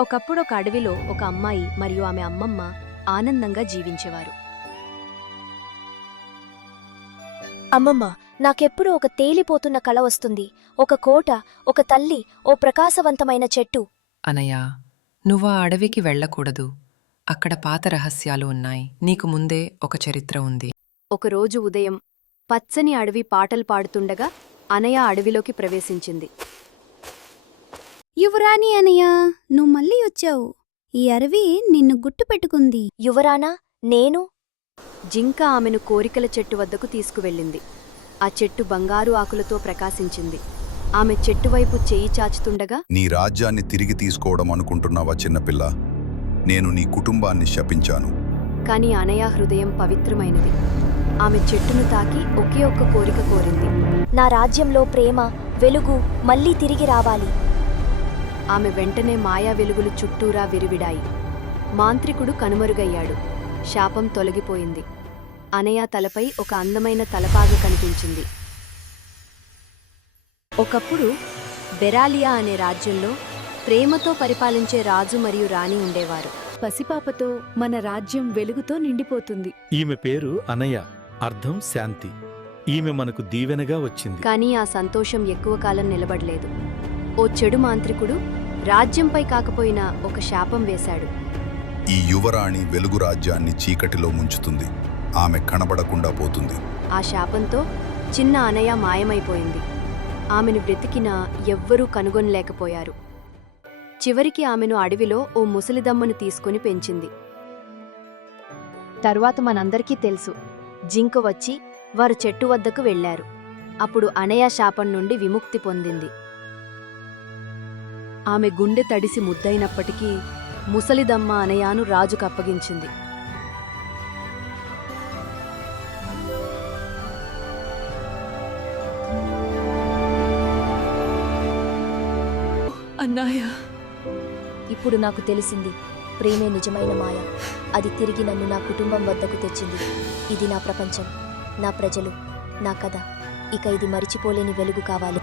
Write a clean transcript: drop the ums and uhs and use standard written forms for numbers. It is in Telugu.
ఒకప్పుడు ఒక అడవిలో ఒక అమ్మాయి మరియు ఆమె అమ్మమ్మ ఆనందంగా జీవించేవారు. అమ్మమ్మ, నాకెప్పుడూ ఒక తేలిపోతున్న కల వస్తుంది. ఒక కోట, ఒక తల్లి, ఓ ప్రకాశవంతమైన చెట్టు. అనయ్య, నువ్వా అడవికి వెళ్ళకూడదు. అక్కడ పాత రహస్యాలు ఉన్నాయి. నీకు ముందే ఒక చరిత్ర ఉంది. ఒకరోజు ఉదయం పచ్చని అడవి పాటలు పాడుతుండగా అనయ అడవిలోకి ప్రవేశించింది. యువరాణి అనయ్య, నువ్వు మళ్ళీ వచ్చావు. ఈ అడవి నిన్ను గుర్తుపెట్టుకుంది. యువరానా, నేను? జింక ఆమెను కోరికల చెట్టు వద్దకు తీసుకువెళ్ళింది. ఆ చెట్టు బంగారు ఆకులతో ప్రకాశించింది. ఆమె చెట్టువైపు చెయ్యి చాచుతుండగా, నీ రాజ్యాన్ని తిరిగి తీసుకోవడం అనుకుంటున్నావా చిన్నపిల్ల? నేను నీ కుటుంబాన్ని శపించాను. కాని అనయ హృదయం పవిత్రమైనది. ఆమె చెట్టును తాకి ఒకే ఒక్క కోరిక కోరింది. నా రాజ్యంలో ప్రేమ, వెలుగు మళ్ళీ తిరిగి రావాలి. ఆమె వెంటనే మాయా వెలుగులు చుట్టూరా విరివిడాయి. మాంత్రికుడు కనుమరుగయ్యాడు. శాపం తొలగిపోయింది. అనయ తలపై ఒక అందమైన తలపాగ కనిపించింది. ఒకప్పుడు బెరాలియా అనే రాజ్యంలో ప్రేమతో పరిపాలించే రాజు మరియు రాణి ఉండేవారు. పసిపాపతో మన రాజ్యం వెలుగుతో నిండిపోతుంది. ఈమె పేరు అనయ, అర్థం శాంతి. ఈమె మనకు దీవెనగా వచ్చింది. కానీ ఆ సంతోషం ఎక్కువ కాలం నిలబడలేదు. ఓ చెడు మాంత్రికుడు రాజ్యంపై కాకపోయినా ఒక శాపం వేశాడు. ఈ యువరాణి వెలుగు రాజ్యాన్ని చీకటిలో ముంచుతుంది. ఆమె కనబడకుండా పోతుంది. ఆ శాపంతో చిన్న అనయ మాయమైపోయింది. ఆమెను వెతికినా ఎవ్వరూ కనుగొనలేకపోయారు. చివరికి ఆమెను అడవిలో ఓ ముసలిదమ్మను తీసుకుని పెంచింది. తరువాత మనందరికీ తెలుసు, జింక వచ్చి వారు చెట్టు వద్దకు వెళ్లారు. అప్పుడు అనయ శాపం నుండి విముక్తి పొందింది. ఆమె గుండె తడిసి ముద్దయినప్పటికీ ముసలిదమ్మ అనయాను రాజుకప్పగించింది. అన్నాయా, ఇప్పుడు నాకు తెలిసింది, ప్రేమే నిజమైన మాయ. అది తిరిగి నన్ను నా కుటుంబం వద్దకు తెచ్చింది. ఇది నా ప్రపంచం, నా ప్రజలు, నా కథ. ఇక ఇది మరిచిపోలేని వెలుగు కావాలి.